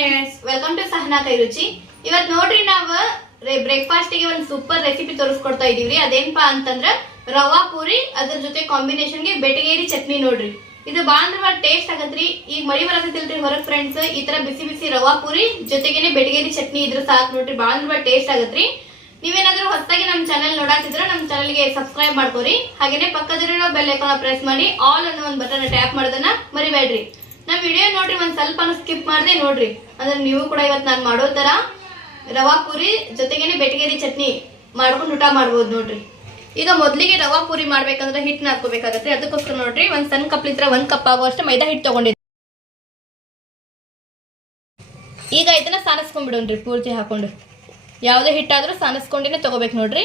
Friends welcome to Sahana ಕೈ ರುಚಿ ಇವತ್ ನೋಡ್ರಿ ನಾವ್ ಬ್ರೇಕ್ಫಾಸ್ಟ್ಗೆ ಒಂದ್ ಸೂಪರ್ ರೆಸಿಪಿ ತೋರಿಸ್ಕೊಡ್ತಾ ಇದೀವ್ರಿ. ಅದೇನಪ್ಪಾ ಅಂತಂದ್ರ ರವಾ ಪೂರಿ, ಅದ್ರ ಜೊತೆ ಕಾಂಬಿನೇಷನ್ಗೆ ಬೆಟಗೇರಿ ಚಟ್ನಿ ನೋಡ್ರಿ. ಇದು ಬಾಳ ಟೇಸ್ಟ್ ಆಗತ್ರಿ. ಈಗ ಮಳಿ ಬರಕತ್ತಿಲ್ರಿ ಹೊರಗ್ ಫ್ರೆಂಡ್ಸ್ ಈ ತರ ಬಿಸಿ ಬಿಸಿ ರವಾ ಪೂರಿ ಜೊತೆಗೇನೆ ಬೆಟಗೇರಿ ಚಟ್ನಿ ಇದ್ರ ಸಾಕ್ ನೋಡ್ರಿ. ಬಾಳ ಟೇಸ್ಟ್ ಆಗತ್ರಿ. ನೀವೇನಾದ್ರೂ ಹೊಸದಾಗಿ ನಮ್ ಚಾನೆಲ್ ನೋಡಾತಿದ್ರೆ ನಮ್ ಚಾನೆಲ್ಗೆ ಸಬ್ಸ್ಕ್ರೈಬ್ ಮಾಡ್ಕೋರಿ. ಹಾಗೇನೆ ಪಕ್ಕದಲ್ಲಿರೋ ಬೆಲ್ ಐಕಾನ್ ಪ್ರೆಸ್ ಮಾಡಿ ಆಲ್ ಅನ್ನೋ ಒಂದ್ ಬಟನ್ ಟ್ಯಾಪ್ ಮಾಡೋದನ್ನ ಮರಿಬೇಡ್ರಿ. ನಮ್ ವಿಡಿಯೋ ನೋಡ್ರಿ, ಒಂದ್ ಸ್ವಲ್ಪ ಸ್ಕಿಪ್ ಮಾಡಿದೆ ನೋಡ್ರಿ. ಅಂದ್ರೆ ನೀವು ಕೂಡ ಇವತ್ತು ನಾನು ಮಾಡೋ ತರ ರವಾ ಪುರಿ ಜೊತೆಗೇನೆ ಬೆಟಗೇರಿ ಚಟ್ನಿ ಮಾಡ್ಕೊಂಡು ಊಟ ಮಾಡ್ಬೋದು ನೋಡ್ರಿ. ಈಗ ಮೊದಲಿಗೆ ರವಾ ಪೂರಿ ಮಾಡ್ಬೇಕಂದ್ರೆ ಹಿಟ್ಟು ಹಾಕೋಬೇಕಾಗತ್ತೆ ಅದಕ್ಕೋಸ್ಕರ ನೋಡ್ರಿ, ಒಂದ್ ಸಣ್ಣ ಕಪ್ಲಿತ್ರ ಒಂದ್ ಕಪ್ ಆಗುವಷ್ಟು ಮೈದಾ ಹಿಟ್ಟು ತಗೊಂಡಿದ್ದೆ ಈಗ ಇದನ್ನ ಸಾನಿಸ್ಕೊಂಡ್ಬಿಡೋಣ್ರಿ, ಪೂರ್ತಿ ಹಾಕೊಂಡು. ಯಾವುದೇ ಹಿಟ್ಟಾದ್ರೂ ಸಾನಿಸ್ಕೊಂಡಿನೇ ತಗೋಬೇಕು ನೋಡ್ರಿ.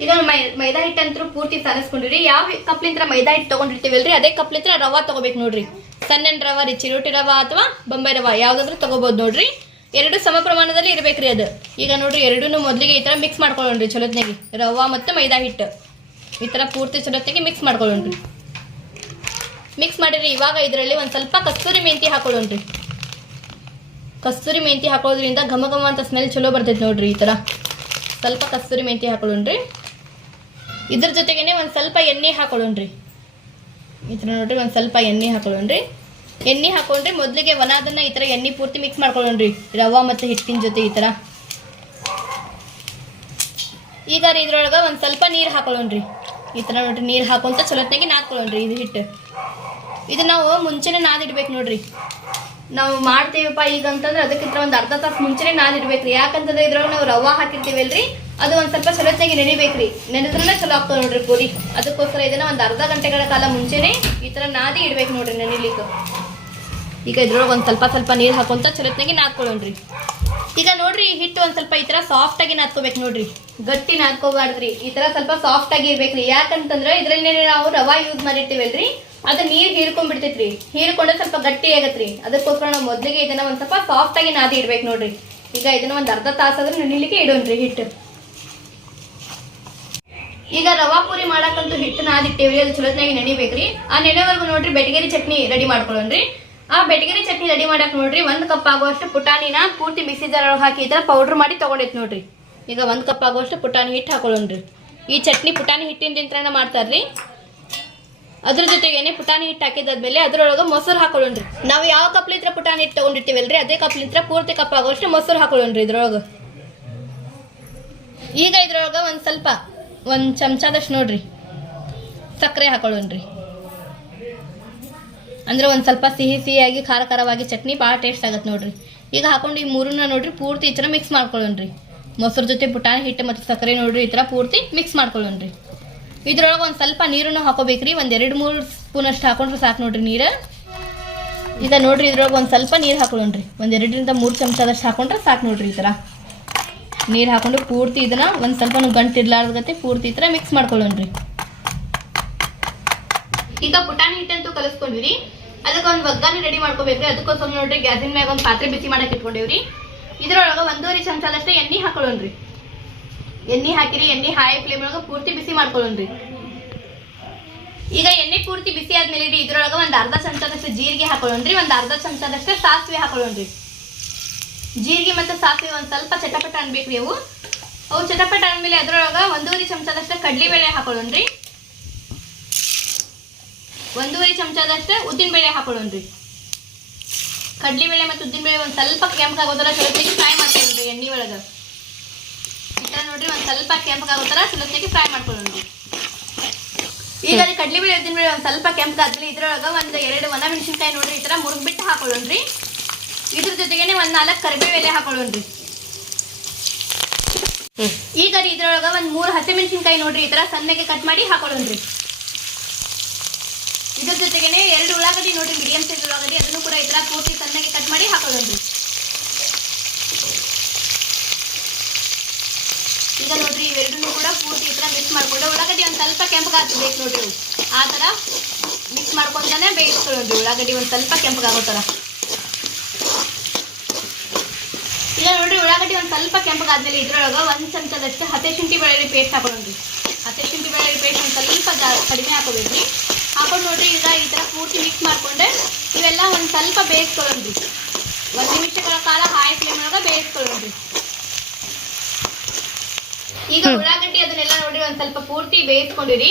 ಈಗ ಮೈ ಮೈದಾ ಹಿಟ್ಟಂತೂ ಪೂರ್ತಿ ಸಾನಿಸ್ಕೊಂಡಿರಿ ಯಾವ ಕಪ್ಲಿಂತ್ರ ಮೈದಾ ಹಿಟ್ಟು ತಗೊಂಡಿರ್ತೀವಲ್ರಿ? ಅದೇ ಕಪ್ಲಿಂತ್ರ ರವಾ ತಗೋಬೇಕು ನೋಡ್ರಿ. ಸಣ್ಣ ರವಾ ರೀ, ಚಿರೋಟಿ ರವಾ ಅಥವಾ ಬೊಂಬೈ ರವಾ, ಯಾವುದಾದ್ರೂ ತಗೋಬಹುದು ನೋಡ್ರಿ. ಎರಡು ಸಮ ಪ್ರಮಾಣದಲ್ಲಿ ಇರ್ಬೇಕ್ರಿ ಅದು. ಈಗ ನೋಡ್ರಿ ಎರಡೂ ಮೊದಲಿಗೆ ಈ ತರ ಮಿಕ್ಸ್ ಮಾಡ್ಕೊಳ್ಳೋಣ್ರಿ ಚಲೋತ್ನಾಗಿ. ರವಾ ಮತ್ತು ಮೈದಾ ಹಿಟ್ಟು. ಈ ತರ ಪೂರ್ತಿ ಚಲೋತ್ನಾಗಿ ಮಿಕ್ಸ್ ಮಾಡ್ಕೊಳ್ಳೋಣ್ರಿ. ಮಿಕ್ಸ್ ಮಾಡಿರಿ, ಇವಾಗ ಇದರಲ್ಲಿ ಒಂದು ಸ್ವಲ್ಪ ಕಸ್ತೂರಿ ಮೆಂತಿ ಹಾಕೊಳ್ಳೋಣ್ರಿ. ಕಸ್ತೂರಿ ಮೆಂತಿ ಹಾಕೋದ್ರಿಂದ ಘಮ ಘಮ ಅಂತ ಸ್ಮೆಲ್ ಚಲೋ ಬರ್ತೈತೆ ನೋಡ್ರಿ ಈ ಥರ. ಸ್ವಲ್ಪ ಕಸ್ತೂರಿ ಮೆಂತಿ ಹಾಕೊಳ್ಳೋಣ್ರಿ. ಇದ್ರ ಜೊತೆಗೇನೆ ಒಂದು ಸ್ವಲ್ಪ ಎಣ್ಣೆ ಹಾಕೊಳ್ಳೋಣ್ರಿ. ಈ ಥರ ನೋಡ್ರಿ ಒಂದು ಸ್ವಲ್ಪ ಎಣ್ಣೆ ಹಾಕೊಳ್ಳೋಣ್ರಿ. ಎಣ್ಣೆ ಹಾಕೊಂಡ್ರೆ ಮೊದಲಿಗೆ ಒಣದನ್ನ ಈ ಥರ ಎಣ್ಣೆ ಪೂರ್ತಿ ಮಿಕ್ಸ್ ಮಾಡ್ಕೊಳ್ಳೋಣ್ರಿ. ರವ ಮತ್ತು ಹಿಟ್ಟಿನ ಜೊತೆ ಈ ಥರ ಈಗ ರೀ ಇದ್ರೊಳಗೆ ಒಂದು ಸ್ವಲ್ಪ ನೀರು ಹಾಕೊಳ್ಳೋಣ್ರಿ. ಈ ಥರ ನೋಡ್ರಿ ನೀರು ಹಾಕೊಂತ ಚಲೋತ್ನಾಗಿ ನಾದ್ಕೊಳ್ಳೋಣ್ರಿ ಇದು ಹಿಟ್ಟು. ಇದು ನಾವು ಮುಂಚೆನೆ ನಾದಿಡ್ಬೇಕು ನೋಡ್ರಿ. ನಾವು ಮಾಡ್ತೀವಪ್ಪ ಈಗ ಅಂತಂದ್ರೆ ಅದಕ್ಕಿಂತ ಒಂದು ಅರ್ಧ ತಾಸು ಮುಂಚೆನೆ ನಾದಿಡ್ಬೇಕ್ರಿ ಯಾಕಂತಂದ್ರೆ ಇದ್ರೊಳಗೆ ನಾವು ರವಾ ಹಾಕಿರ್ತೀವಲ್ರಿ. ಅದು ಒಂದು ಸ್ವಲ್ಪ ಚಲೋತ್ನಾಗಿ ನೆನಿಬೇಕ್ರಿ. ನೆನೆದ್ರೆ ಚಲೋ ಆಗ್ತದೆ ನೋಡ್ರಿ ಪೂರಿ ಅದಕ್ಕೋಸ್ಕರ ಇದನ್ನ ಒಂದು ಅರ್ಧ ಗಂಟೆಗಳ ಕಾಲ ಮುಂಚೆನೆ ಈ ಥರ ನಾದಿ ಇಡ್ಬೇಕು ನೋಡ್ರಿ ನೆನಿಲಿಕ್ಕೆ. ಈಗ ಇದ್ರೊಳಗೆ ಒಂದು ಸ್ವಲ್ಪ ಸ್ವಲ್ಪ ನೀರು ಹಾಕೊಂತ ಚಲೋತ್ನಾಗಿ ನಾದ್ಕೊಳ್ಳೋಣ್ರಿ. ಈಗ ನೋಡ್ರಿ ಹಿಟ್ಟು ಒಂದ್ ಸ್ವಲ್ಪ ಈ ತರ ಸಾಫ್ಟ್ ಆಗಿ ನಾದ್ಕೋಬೇಕು ನೋಡ್ರಿ. ಗಟ್ಟಿ ನಾದ್ಕೋಬಾರ್ದ್ರಿ. ಈ ತರ ಸ್ವಲ್ಪ ಸಾಫ್ಟ್ ಆಗಿ ಇರ್ಬೇಕ್ರಿ. ಯಾಕಂತಂದ್ರೆ ಇದ್ರಲ್ಲಿ ನಾವು ರವಾ ಯೂಸ್ ಮಾಡಿರ್ತೀವಲ್ರಿ? ಅದು ನೀರ್ ಹೀರ್ಕೊಂಡ್ಬಿಡ್ತೈತ್ರಿ. ಹೀರ್ಕೊಂಡ್ರೆ ಸ್ವಲ್ಪ ಗಟ್ಟಿ ಆಗತ್ರಿ. ಅದಕ್ಕೋಸ್ಕರ ನಾವು ಮೊದ್ಲಿಗೆ ಇದನ್ನ ಒಂದ್ ಸ್ವಲ್ಪ ಸಾಫ್ಟ್ ಆಗಿ ನಾದಿ ಇಡ್ಬೇಕು ನೋಡ್ರಿ. ಈಗ ಇದನ್ನ ಒಂದ್ ಅರ್ಧ ತಾಸಾದ್ರೂ ನೆನಿಲಿಕ್ಕೆ ಇಡೋಣ್ರಿ ಹಿಟ್ಟು. ಈಗ ರವಾ ಪೂರಿ ಮಾಡಕ್ಕಂತೂ ಹಿಟ್ಟು ನಾದಿಟ್ಟೇವ್ರಿ ಅದು ಚಲೋತ್ನಾಗಿ ನೆನಿಬೇಕ್ರಿ. ಆ ನೆನೆವರೆಗೂ ನೋಡ್ರಿ ಬೆಟಗೇರಿ ಚಟ್ನಿ ರೆಡಿ ಮಾಡ್ಕೊಳ್ಳೋಣ್ರಿ ಆ ಬೆಟಗೇರಿ ಚಟ್ನಿ ರೆಡಿ ಮಾಡಕ್ ನೋಡ್ರಿ, ಒಂದ್ ಕಪ್ ಆಗುವಷ್ಟು ಪುಟಾಣಿನ ಪೂರ್ತಿ ಬಿಸಿ ಜಾರೊಳಗೆ ಹಾಕಿ ಈ ಪೌಡರ್ ಮಾಡಿ ತಗೊಂಡೈತಿ ನೋಡ್ರಿ. ಈಗ ಒಂದ್ ಕಪ್ ಆಗುವಷ್ಟು ಪುಟಾಣಿ ಹಿಟ್ಟು ಹಾಕೊಳ್ಳೋಣ್ರಿ ಈ ಚಟ್ನಿ ಪುಟಾಣಿ ಹಿಟ್ಟಿನಿಂದ ಮಾಡ್ತಾರ್ರಿ. ಅದ್ರ ಜೊತೆಗೇನೆ ಪುಟಾಣಿ ಹಿಟ್ಟು ಹಾಕಿದಾದ್ಮೇಲೆ ಅದ್ರೊಳಗೆ ಮೊಸರು ಹಾಕೊಳ್ಳೋಣ್ರಿ ನಾವು ಯಾವ ಕಪ್ಲಿತ್ರ ಪುಟಾಣಿ ಹಿಟ್ಟು ತಗೊಂಡಿರ್ತೀವಲ್ರಿ, ಅದೇ ಕಪ್ಲಿತ್ರ ಪೂರ್ತಿ ಕಪ್ ಆಗುವಷ್ಟು ಮೊಸರು ಹಾಕೊಳ್ಳೋಣ್ರಿ ಇದ್ರೊಳಗೆ. ಈಗ ಇದ್ರೊಳಗೆ ಒಂದು ಸ್ವಲ್ಪ ಒಂದ್ ಚಮಚದಷ್ಟು ನೋಡ್ರಿ. ಸಕ್ಕರೆ ಹಾಕೊಳ್ಳೋಣ್ರಿ. ಅಂದ್ರೆ ಒಂದು ಸ್ವಲ್ಪ ಸಿಹಿ ಸಿಹಿಯಾಗಿ, ಖಾರ ಖಾರವಾಗಿ, ಚಟ್ನಿ ಭಾಳ ಟೇಸ್ಟ್ ಆಗತ್ತೆ ನೋಡ್ರಿ. ಈಗ ಹಾಕೊಂಡು ಈ ಮೂರನ್ನ ನೋಡ್ರಿ, ಪೂರ್ತಿ ಈ ಥರ ಮಿಕ್ಸ್ ಮಾಡ್ಕೊಳ್ಳೋಣ್ರಿ. ಮೊಸರು ಜೊತೆ ಪುಟಾಣಿ ಹಿಟ್ಟು ಮತ್ತು ಸಕ್ಕರೆ ನೋಡ್ರಿ, ಈ ಥರ ಪೂರ್ತಿ ಮಿಕ್ಸ್ ಮಾಡ್ಕೊಳ್ಳೋಣ್ರಿ. ಇದ್ರೊಳಗೆ ಒಂದು ಸ್ವಲ್ಪ ನೀರನ್ನು ಹಾಕೋಬೇಕ್ರಿ, ಒಂದು ಎರಡು ಮೂರು ಸ್ಪೂನ್ ಅಷ್ಟು ಹಾಕೊಂಡ್ರೆ ಸಾಕು ನೋಡ್ರಿ ನೀರು. ಈಗ ನೋಡ್ರಿ ಇದ್ರೊಳಗೆ ಒಂದು ಸ್ವಲ್ಪ ನೀರು ಹಾಕೊಳ್ಳೋಣ್ರಿ. ಒಂದು ಎರಡರಿಂದ ಮೂರು ಚಮಚದಷ್ಟು ಹಾಕೊಂಡ್ರೆ ಸಾಕು ನೋಡ್ರಿ ಈ ಥರ. ನೀರು ಹಾಕೊಂಡು ಪೂರ್ತಿ ಇದನ್ನ ಒಂದು ಸ್ವಲ್ಪ ಗಂಟು ಇರ್ಲಾರ್ದಗತ್ತೆ, ಪೂರ್ತಿ ಈ ಥರ ಮಿಕ್ಸ್ ಮಾಡ್ಕೊಳ್ಳೋಣ್ರಿ. ಈಗ ಪುಟಾಣಿ ಹಿಟ್ಟಂತೂ ಕಲಿಸ್ಕೊಂಡ್ವಿ ಅದಕ್ಕೆ ಒಂದು ಒಗ್ಗಾನಿ ರೆಡಿ ಮಾಡ್ಕೋಬೇಕ್ರಿ. ಅದಕ್ಕೋಸ್ಕರ ನೋಡ್ರಿ, ಗ್ಯಾಸಿನ ಮ್ಯಾಗ ಒಂದು ಪಾತ್ರೆ ಬಿಸಿ ಮಾಡಕ್ಕೆ ಇಟ್ಕೊಂಡೇವ್ರಿ. ಇದ್ರೊಳಗೆ ಒಂದೂವರೆ ಚಮಚದಷ್ಟೇ ಎಣ್ಣೆ ಹಾಕೊಳ್ಳೋಣ್ರಿ. ಎಣ್ಣೆ ಹಾಕಿರಿ, ಎಣ್ಣೆ ಹಾಯ್ ಫ್ಲೇಮ್ ಒಳಗೆ ಪೂರ್ತಿ ಬಿಸಿ ಮಾಡ್ಕೊಳ್ಳೋಣ್ರಿ. ಈಗ ಎಣ್ಣೆ ಪೂರ್ತಿ ಬಿಸಿ ಆದ್ಮೇಲೆ ಇದ್ರೊಳಗೆ ಒಂದು ಅರ್ಧ ಚಮಚದಷ್ಟು ಜೀರಿಗೆ ಹಾಕೊಳ್ಳೋಣ್ರಿ, ಒಂದು ಅರ್ಧ ಚಮಚದಷ್ಟು ಸಾಸಿವೆ ಹಾಕೊಳ್ಳೋಣ್ರಿ. ಜೀರಿಗೆ ಮತ್ತು ಸಾಸಿವೆ ಒಂದು ಸ್ವಲ್ಪ ಚಟಪಟ ಅನ್ಬೇಕು ಅವು ಅವು ಚಟಪಟ ಅಂದಮೇಲೆ ಅದರೊಳಗೆ ಒಂದೂವರೆ ಚಮಚದಷ್ಟು ಕಡಲೆಬೇಳೆ ಹಾಕೊಳ್ಳೋಣ್ರಿ. ಒಂದೂವರೆ ಚಮಚದಷ್ಟು ಉದ್ದಿನಬೇಳೆ ಹಾಕೊಳ್ಳೋಣ್ರಿ. ಮತ್ತೆ ಮತ್ತು ಉದ್ದಿನಬೇಳೆ ಒಂದು ಸ್ವಲ್ಪ ಕೆಂಪಗಾಗೋ ಥರ ಫ್ರೈ ಫ್ರೈ ಮಾಡ್ಕೊಳ್ಳೋಣ್ರಿ ಎಣ್ಣೆ ಒಳಗೆ. ಥರ ನೋಡ್ರಿ ಒಂದು ಸ್ವಲ್ಪ ಕೆಂಪಗಾಗೋ ಥರ ಚಲೋತ್ತಾಗಿ ಫ್ರೈ ಮಾಡ್ಕೊಳ್ಳೋಣ್ರಿ. ಈಗ ಬೇಳೆ ಉದ್ದಿನ ಉದ್ದಿನಬೇಳೆ ಒಂದು ಸ್ವಲ್ಪ ಕೆಂಪಗಾದ್ಮೇಲೆ ಇದ್ರೊಳಗೆ ಒಂದು ಎರಡು ಒಣ ಮೆಣಸಿನ್ಕಾಯಿ ನೋಡ್ರಿ, ಈ ಥರ ಮುರುಗ್ಬಿಟ್ಟು ಹಾಕೊಳ್ಳೋಣ್ರಿ. ಇದ್ರ ಜೊತೆಗೆ ಒಂದು ನಾಲ್ಕು ಕರಿಬೇವು ಎಲೆ ಹಾಕೊಳ್ಳೋಣ್ರಿ. ಈಗ ರೀ ಇದ್ರೊಳಗೆ ಒಂದು ಮೂರು ಹಸಿಮೆಣಸಿನ್ಕಾಯಿ ನೋಡ್ರಿ, ಈ ತರ ಸಣ್ಣಗೆ ಕಟ್ ಮಾಡಿ ಹಾಕೊಳ್ಳೋಣ್ರಿ. ಇದ್ರ ಜೊತೆಗೇನೆ ಎರಡು ಉಳ್ಳಾಗಡ್ಡಿ ನೋಡ್ರಿ ಮೀಡಿಯಂ ಸೈಜ್ ಉಳ್ಳಾಗಡ್ಡಿ, ಅದನ್ನು ಕೂಡ ಈ ತರ ಪೂರ್ತಿ ಸಣ್ಣಗೆ ಕಟ್ ಮಾಡಿ ಹಾಕೊಳ್ಳೋಣ್ರಿ. ಈಗ ನೋಡ್ರಿ, ಇವೆರಡನ್ನೂ ಕೂಡ ಪೂರ್ತಿ ಈ ತರ ಮಿಕ್ಸ್ ಮಾಡ್ಕೊಂಡು, ಉಳ್ಳಾಗಡ್ಡಿ ಒಂದ್ ಸ್ವಲ್ಪ ಕೆಂಪಗಾಗ್ಬೇಕು ನೋಡ್ರಿ. ಆ ತರ ಮಿಕ್ಸ್ ಮಾಡ್ಕೊಂತಾನೆ ಬೇಯಿಸ್ಕೊಳ್ಳೋಣ್ರಿ, ಉಳ್ಳಾಗಡ್ಡಿ ಒಂದ್ ಸ್ವಲ್ಪ ಕೆಂಪಗಾಗೋ ತರ ಈಗ ಉಳ್ಳಾಗಡ್ಡಿ ಒಂದು ಸ್ವಲ್ಪ ಕೆಂಪಗಾದ್ಮೇಲೆ ಇದ್ರೊಳಗೆ ಒಂದು ಚಮಚದಷ್ಟು ಹತ್ತೆ ಶುಂಠಿ ಬೆಳ್ಳುಳ್ಳಿ ಪೇಸ್ಟ್ ಹಾಕೊಳ್ಳೋಣ್ರಿ. ಹತ್ತೆ ಶುಂಠಿ ಬೆಳ್ಳುಳ್ಳಿ ಪೇಸ್ಟ್ ಒಂದು ಸ್ವಲ್ಪ ಜಾ- ಕಡಿಮೆ ಹಾಕೋಬೇಕ್ರಿ ಹಾಕೊಂಡು ನೋಡ್ರಿ ಈಗ ಈ ಥರ ಪೂರ್ತಿ ಮಿಕ್ಸ್ ಮಾಡ್ಕೊಂಡೆ ಇವೆಲ್ಲ ಒಂದು ಸ್ವಲ್ಪ ಬೇಯಿಸ್ಕೊಳ್ಳೋಣ್ರಿ. ಒಂದು ನಿಮಿಷಗಳ ಕಾಲ ಹಾಯ್ ಫ್ಲೇಮ್ ಒಳಗೆ ಬೇಯಿಸ್ಕೊಳ್ಳೋಣ್ರಿ. ಈಗ ಉಳ್ಳಾಗಡ್ಡಿ ಅದನ್ನೆಲ್ಲ ನೋಡಿ ಒಂದು ಸ್ವಲ್ಪ ಪೂರ್ತಿ ಬೇಯಿಸ್ಕೊಂಡಿರಿ.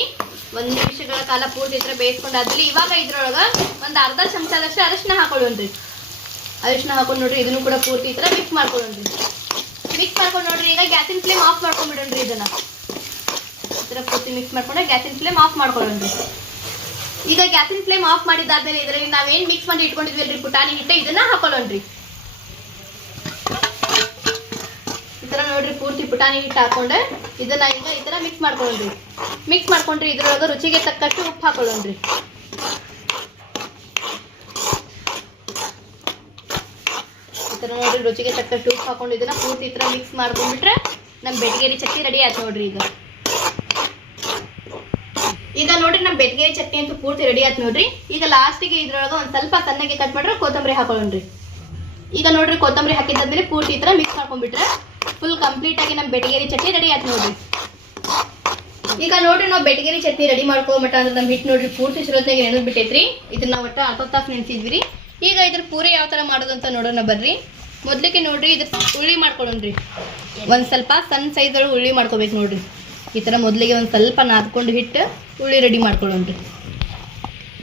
ಒಂದು ನಿಮಿಷಗಳ ಕಾಲ ಪೂರ್ತಿ ಇದ್ರ ಬೇಯಿಸ್ಕೊಂಡಾದ್ಮೇಲೆ ಇವಾಗ ಇದ್ರೊಳಗ ಒಂದು ಅರ್ಧ ಚಮಚದಷ್ಟು ಅರಿಶಿನ ಹಾಕೊಳ್ಳೋಣ್ರಿ. ಅರಿಶಿನ ಹಾಕೊಂಡು ನೋಡ್ರಿ ಇದನ್ನು ಕೂಡ ಪೂರ್ತಿ ಈ ತರ ಮಿಕ್ಸ್ ಮಾಡ್ಕೊಳ್ಳೋಣ್ರಿ. ಮಾಡ್ಕೊಂಡು ನೋಡ್ರಿ, ಈಗ ಗ್ಯಾಸಿನ ಫ್ಲೇಮ್ ಆಫ್ ಮಾಡ್ಕೊಂಡ್ಬಿಡೋಣ್ರಿ ಇದನ್ನ. ತರ ಪೂರ್ತಿ ಮಿಕ್ಸ್ ಮಾಡ್ಕೊಂಡ್ರೆ ಗ್ಯಾಸಿನ ಫ್ಲೇಮ್ ಆಫ್ ಮಾಡ್ಕೊಳ್ಳೋಣ್ರಿ. ಈಗ ಗ್ಯಾಸಿನ ಫ್ಲೇಮ್ ಆಫ್ ಮಾಡಿದ್ದಾದ್ಮೇಲೆ ಇದರಲ್ಲಿ ನಾವೇನು ಮಿಕ್ಸ್ ಮಾಡಿ ಇಟ್ಕೊಂಡಿದ್ವಿ ಪುಟಾಣಿ ಹಿಟ್ಟೆ ಇದನ್ನ ಹಾಕೊಳ್ಳೋಣ್ರಿ. ಈ ತರ ನೋಡ್ರಿ ಪೂರ್ತಿ ಪುಟಾಣಿ ಹಿಟ್ಟು ಹಾಕೊಂಡೆ. ಇದನ್ನ ಈಗ ಈ ತರ ಮಿಕ್ಸ್ ಮಾಡ್ಕೊಳ್ಳೋಣ್ರಿ. ಮಿಕ್ಸ್ ಮಾಡ್ಕೊಂಡ್ರಿ ಇದ್ರೊಳಗ ರುಚಿಗೆ ತಕ್ಕಷ್ಟು ಉಪ್ಪು ಹಾಕೊಳ್ಳೋಣ್ರಿ. ತರ ನೋಡ್ರಿ, ರುಚಿಗೆ ತಕ್ಕಷ್ಟು ಉಪ್ಪು ಹಾಕೊಂಡು ಇದನ್ನ ಪೂರ್ತಿ ಈ ತರ ಮಿಕ್ಸ್ ಮಾಡ್ಕೊಂಡ್ಬಿಟ್ರೆ ನಮ್ಮ ಬೆಟಗೇರಿ ಚಟ್ನಿ ರೆಡಿ ಆಯ್ತು ನೋಡ್ರಿ ಈಗ. ಈಗ ನೋಡ್ರಿ ನಮ್ಮ ಬೆಟಗೇರಿ ಚಟ್ನಿ ಅಂತೂ ಪೂರ್ತಿ ರೆಡಿ ಆಯ್ತು ನೋಡ್ರಿ. ಈಗ ಲಾಸ್ಟಿಗೆ ಇದ್ರೊಳಗೆ ಒಂದ್ ಸ್ವಲ್ಪ ಸಣ್ಣಗೆ ಕಟ್ ಮಾಡ್ರೆ ಕೊತ್ತಂಬರಿ ಹಾಕೊಳ್ಳೋಣ್ರಿ. ಈಗ ನೋಡ್ರಿ ಕೊತ್ತಂಬರಿ ಹಾಕಿದ್ದಾದ್ಮೇಲೆ ಪೂರ್ತಿ ಈ ತರ ಮಿಕ್ಸ್ ಮಾಡ್ಕೊಂಡ್ಬಿಟ್ರೆ ಫುಲ್ ಕಂಪ್ಲೀಟ್ ಆಗಿ ನಮ್ಮ ಬೆಟಗೇರಿ ಚಟ್ನಿ ರೆಡಿ ಆಯ್ತು ನೋಡ್ರಿ. ಈಗ ನೋಡ್ರಿ ನಾವು ಬೆಟಗೇರಿ ಚಟ್ನಿ ರೆಡಿ ಮಾಡ್ಕೊಂಬಿಟ್ಟ ಅಂದ್ರೆ ನಮ್ಮ ಹಿಟ್ಟು ನೋಡ್ರಿ ಪೂರ್ತಿ ಸುರತ್ನಾಗ ನೆನೆದ್ ಬಿಟ್ಟೈತ್ರಿ. ಇದನ್ನ ಒಟ್ಟ ಅರ್ಧ ತಾಸು ನೆನೆಸಿದ್ವಿ ಈಗ ಇದ್ರ ಪೂರಿ ಯಾವ ತರ ಮಾಡೋದು ಅಂತ ನೋಡೋಣ ಬರ್ರಿ. ಮೊದಲಿಗೆ ನೋಡ್ರಿ, ಇದ್ರ ಉಳ್ಳಿ ಮಾಡ್ಕೊಳ್ಳೋಣ್ರಿ. ಒಂದು ಸ್ವಲ್ಪ ಸಣ್ಣ ಸೈಜ್ ಒಳಗೆ ಉಳ್ಳಿ ಮಾಡ್ಕೋಬೇಕು ನೋಡ್ರಿ. ಈ ತರ ಮೊದಲಿಗೆ ಒಂದು ಸ್ವಲ್ಪ ನಾದ್ಕೊಂಡು ಹಿಟ್ಟು ಉಳ್ಳಿ ರೆಡಿ ಮಾಡ್ಕೊಳ್ಳೋಣ್ರಿ.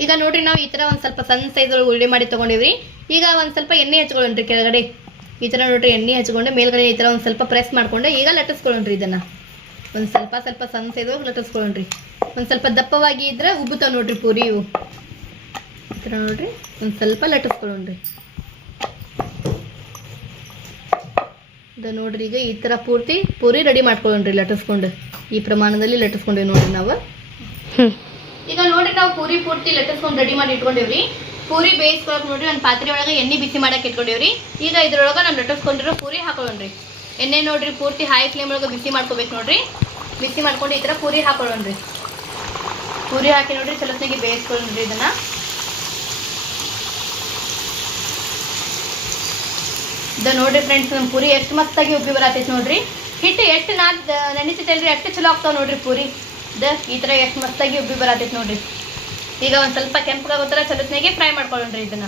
ಈಗ ನೋಡ್ರಿ ನಾವು ಈ ತರ ಒಂದು ಸ್ವಲ್ಪ ಸಣ್ಣ ಸೈಜ್ ಒಳಗೆ ಉಳ್ಳಿ ಮಾಡಿ ತಗೊಂಡಿವ್ರಿ. ಈಗ ಒಂದು ಸ್ವಲ್ಪ ಎಣ್ಣೆ ಹಚ್ಕೊಳ್ಳೋಣ್ರಿ ಕೆಳಗಡೆ. ಈ ತರ ನೋಡ್ರಿ ಎಣ್ಣೆ ಹಚ್ಕೊಂಡು ಮೇಲ್ಗಡೆ ಈ ತರ ಒಂದು ಸ್ವಲ್ಪ ಪ್ರೆಸ್ ಮಾಡ್ಕೊಂಡು ಈಗ ಲಟ್ಟಿಸ್ಕೊಳ್ಳೋಣ್ರಿ ಇದನ್ನ. ಒಂದು ಸ್ವಲ್ಪ ಸ್ವಲ್ಪ ಸಣ್ಣ ಸೈಜ್ ಒಳಗೆ ಲಟ್ಟಿಸ್ಕೊಳ್ಳೋಣ್ರಿ. ಒಂದು ಸ್ವಲ್ಪ ದಪ್ಪವಾಗಿ ಇದ್ರೆ ಉಬ್ಬುತ್ತಾವ ನೋಡ್ರಿ ಪೂರಿ ಇವು. ತರ ನೋಡ್ರಿ? ಒಂದ್ ಸ್ವಲ್ಪ ಲಟ್ಟಿಸ್ಕೊಳ್ಳೋಣ್ರಿ. ಇದು ನೋಡ್ರಿ ಈಗ ಈ ತರ ಪೂರ್ತಿ ಪೂರಿ ರೆಡಿ ಮಾಡ್ಕೊಳ್ಳೋಣ್ರಿ ಲಟ್ಟಿಸ್ಕೊಂಡು. ಈ ಪ್ರಮಾಣದಲ್ಲಿ ಲಟ್ಟಿಸ್ಕೊಂಡೇವಿ ನೋಡ್ರಿ ನಾವು. ಈಗ ನೋಡ್ರಿ ನಾವು ಪೂರಿ ಪೂರ್ತಿ ಲಟ್ಟಿಸ್ಕೊಂಡು ರೆಡಿ ಮಾಡಿ ಇಟ್ಕೊಂಡೇವ್ರಿ. ಪೂರಿ ಬೇಯಿಸ್ಕೊಳಕ್ ನೋಡ್ರಿ, ಒಂದು ಪಾತ್ರೆ ಒಳಗೆ ಎಣ್ಣೆ ಬಿಸಿ ಮಾಡಕ್ಕೆ ಇಟ್ಕೊಂಡೇವ್ರಿ. ಈಗ ಇದ್ರೊಳಗೆ ನಾವು ಲಟ್ಟಿಸ್ಕೊಂಡಿರೋ ಪೂರಿ ಹಾಕೊಳ್ಳೋಣ್ರಿ. ಎಣ್ಣೆ ನೋಡ್ರಿ ಪೂರ್ತಿ ಹೈ ಫ್ಲೇಮ್ ಒಳಗೆ ಬಿಸಿ ಮಾಡ್ಕೋಬೇಕು ನೋಡ್ರಿ. ಬಿಸಿ ಮಾಡ್ಕೊಂಡು ಈ ಥರ ಪೂರಿ ಹಾಕೊಳ್ಳೋಣ್ರಿ. ಪೂರಿ ಹಾಕಿ ನೋಡ್ರಿ ಚಲೋತ್ನಾಗಿ ಬೇಯಿಸ್ಕೊಳ್ಳೋಣ್ರಿ ಇದನ್ನ. ಇದು ನೋಡ್ರಿ ಫ್ರೆಂಡ್ಸ್ ನಮ್ಮ ಪೂರಿ ಎಷ್ಟು ಮಸ್ತಾಗಿ ಉಬ್ಬಿ ಬರತೈತಿ ನೋಡ್ರಿ. ಹಿಟ್ಟು ಎಷ್ಟು ನಾದ್ ನೆನೆಸಿತಲ್ರಿ ಎಷ್ಟು ಚಲೋ ಆಗ್ತಾವೆ ನೋಡ್ರಿ ಪೂರಿ. ದ, ಈ ಥರ ಎಷ್ಟು ಮಸ್ತಾಗಿ ಉಬ್ಬಿ ಬರತೈತಿ ನೋಡ್ರಿ. ಈಗ ಒಂದು ಸ್ವಲ್ಪ ಕೆಂಪಗಾಗೋ ಥರ ಚಲೋತ್ನಾಗೆ ಫ್ರೈ ಮಾಡ್ಕೊಳ್ಳೋಣ್ರಿ ಇದನ್ನ.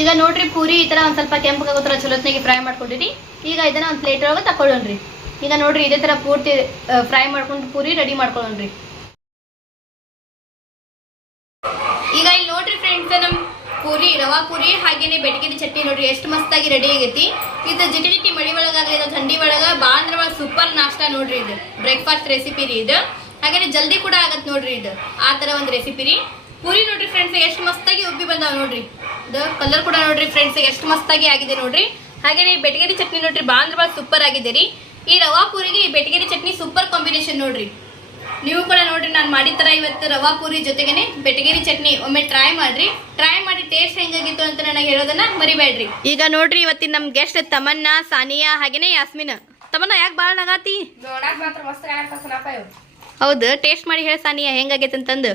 ಈಗ ನೋಡ್ರಿ ಪೂರಿ ಈ ಥರ ಒಂದು ಸ್ವಲ್ಪ ಕೆಂಪಗಾಗೋ ಥರ ಚಲೋತ್ನಾಗೆ ಫ್ರೈ ಮಾಡ್ಕೊಂಡಿರಿ. ಈಗ ಇದನ್ನ ಒಂದು ಪ್ಲೇಟ್ ಒಳಗೆ ತಕೊಳ್ಳೋಣ್ರಿ ಈಗ ನೋಡ್ರಿ ಇದೇ ಥರ ಪೂರ್ತಿ ಫ್ರೈ ಮಾಡ್ಕೊಂಡು ಪೂರಿ ರೆಡಿ ಮಾಡ್ಕೊಳ್ಳೋಣ್ರಿ ಈಗ ಇಲ್ಲಿ ನೋಡ್ರಿ ಫ್ರೆಂಡ್ಸ್ ನಮ್ ಪೂರಿ, ರವಾ ಪುರಿ, ಹಾಗೇನೆ ಬೆಟಗಿರಿ ಚಟ್ನಿ ನೋಡ್ರಿ, ಎಷ್ಟು ಮಸ್ತಾಗಿ ರೆಡಿ ಆಗೈತಿ. ಇದು ಜಿಟಿ ಜಿಟಿ ಮಳಿ ಒಳಗಾಗಲಿ ಥಂಡಿ ಒಳಗ, ಬಾಂದ್ರ ಸೂಪರ್ ನಾಷ್ಟ ನೋಡ್ರಿ ಇದು. ಬ್ರೇಕ್ಫಾಸ್ಟ್ ರೆಸಿಪಿ ರೀ ಇದು. ಹಾಗೇನೆ ಜಲ್ದಿ ಕೂಡ ಆಗತ್ತೆ ನೋಡ್ರಿ ಇದು. ಆ ತರ ಒಂದು ರೆಸಿಪಿ ರೀ. ಪೂರಿ ನೋಡ್ರಿ ಫ್ರೆಂಡ್ಸ್ ಎಷ್ಟು ಮಸ್ತಾಗಿ ಉಬ್ಬಿ ಬಂದಾವ ನೋಡ್ರಿ. ಇದು ಕಲರ್ ಕೂಡ ನೋಡ್ರಿ ಫ್ರೆಂಡ್ಸ್ ಎಷ್ಟು ಮಸ್ತಾಗಿ ಆಗಿದೆ ನೋಡ್ರಿ. ಹಾಗೇನೆ ಬೆಟಗಿರಿ ಚಟ್ನಿ ನೋಡ್ರಿ, ಬಾಂದ್ರ ಬಾಳ ಸೂಪರ್ ಆಗಿದೆ ರೀ. ಈ ರವಾ ಪುರಿಗೆ ಈ ಬೆಟಗಿರಿ ಚಟ್ನಿ ಸೂಪರ್ ಕಾಂಬಿನೇಷನ್ ನೋಡ್ರಿ. ನೀವು ಕೂಡ ನೋಡ್ರಿ ನಾನು ಮಾಡಿದ ತರ ಇವತ್ತು ರವಾ ಪೂರಿ ಜೊತೆಗೇನೆ ಬೆಟಗೇರಿ ಚಟ್ನಿ. ಒಮ್ಮೆ ಟ್ರೈ ಮಾಡ್ರಿ. ಟ್ರೈ ಮಾಡಿ ಟೇಸ್ಟ್ ಹೆಂಗಾಗಿತ್ತು ಅಂತ ನನಗೆ ಹೇಳೋದನ್ನ ಮರಿಬೇಡ್ರಿ. ಈಗ ನೋಡ್ರಿ ಇವತ್ತಿನ ನಮ್ ಗೆಸ್ಟ್ ತಮನ್ನ ಸಾನಿಯಾ ಹಾಗೇನೆ ಯಾಸ್ಮಿನ್. ತಮನ್ನ ಯಾಕೆ ಬಾಳ ನಗಾತಿ? ಹೌದು ಟೇಸ್ಟ್ ಮಾಡಿ ಹೇಳ ಸಾನಿಯಾ ಹೆಂಗಾಗೈತೆ ಅಂತಂದು.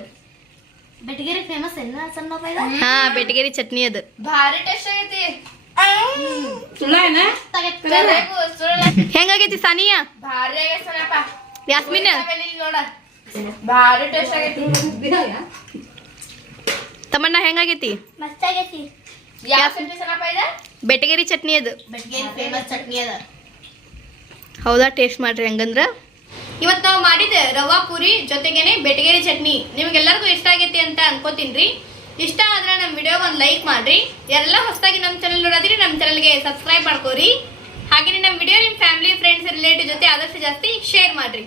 ಬೆಟಗೇರಿ ಫೇಮಸ್ ಎಲ್ಲ ಸಣ್ಣ ಹಾ ಬೆಟಗೇರಿ ಚಟ್ನಿ ಅದು. ಭಾರಿ ಟೇಸ್ಟ್ ಆಗೈತಿ. ಹೆಂಗಾಗೈತಿ ಸಾನಿಯಾ? ಭಾರಿ ಆಗೈತೆ ಯಾಸ್ಮಿನ್? ತಮ್ಮಣ್ಣ ಹೆಂಗಾಗೈತಿ? ಬೆಟಗೇರಿ ಚಟ್ನಿ ಅದ. ಹೌದಾ ಟೇಸ್ಟ್ ಮಾಡ್ರಿ ಹೆಂಗಂದ್ರ? ಇವತ್ತು ನಾವು ಮಾಡಿದ ರವಾ ಪೂರಿ ಜೊತೆಗೇನೆ ಬೆಟಗೇರಿ ಚಟ್ನಿ. ನಿಮ್ಗೆಲ್ಲರಿಗೂ ಇಷ್ಟ ಆಗೈತಿ ಅಂತ ಅನ್ಕೋತೀನಿ ಇಷ್ಟ ಆದ್ರೆ ನಮ್ಮ ವಿಡಿಯೋ ಒಂದು ಲೈಕ್ ಮಾಡ್ರಿ. ಎಲ್ಲ ಹೊಸದಾಗಿ ನಮ್ಮ ಚಾನಲ್ ನೋಡೋದ್ರಿ ನಮ್ಮ ಚಾನಲ್ಗೆ ಸಬ್ಸ್ಕ್ರೈಬ್ ಮಾಡ್ಕೋರಿ. ಹಾಗೆ ನಮ್ಮ ವಿಡಿಯೋ ನಿಮ್ಮ ಫ್ಯಾಮಿಲಿ ಫ್ರೆಂಡ್ಸ್ ರಿಲೇಟಿವ್ ಜೊತೆ ಆದಷ್ಟು ಜಾಸ್ತಿ ಶೇರ್ ಮಾಡ್ರಿ.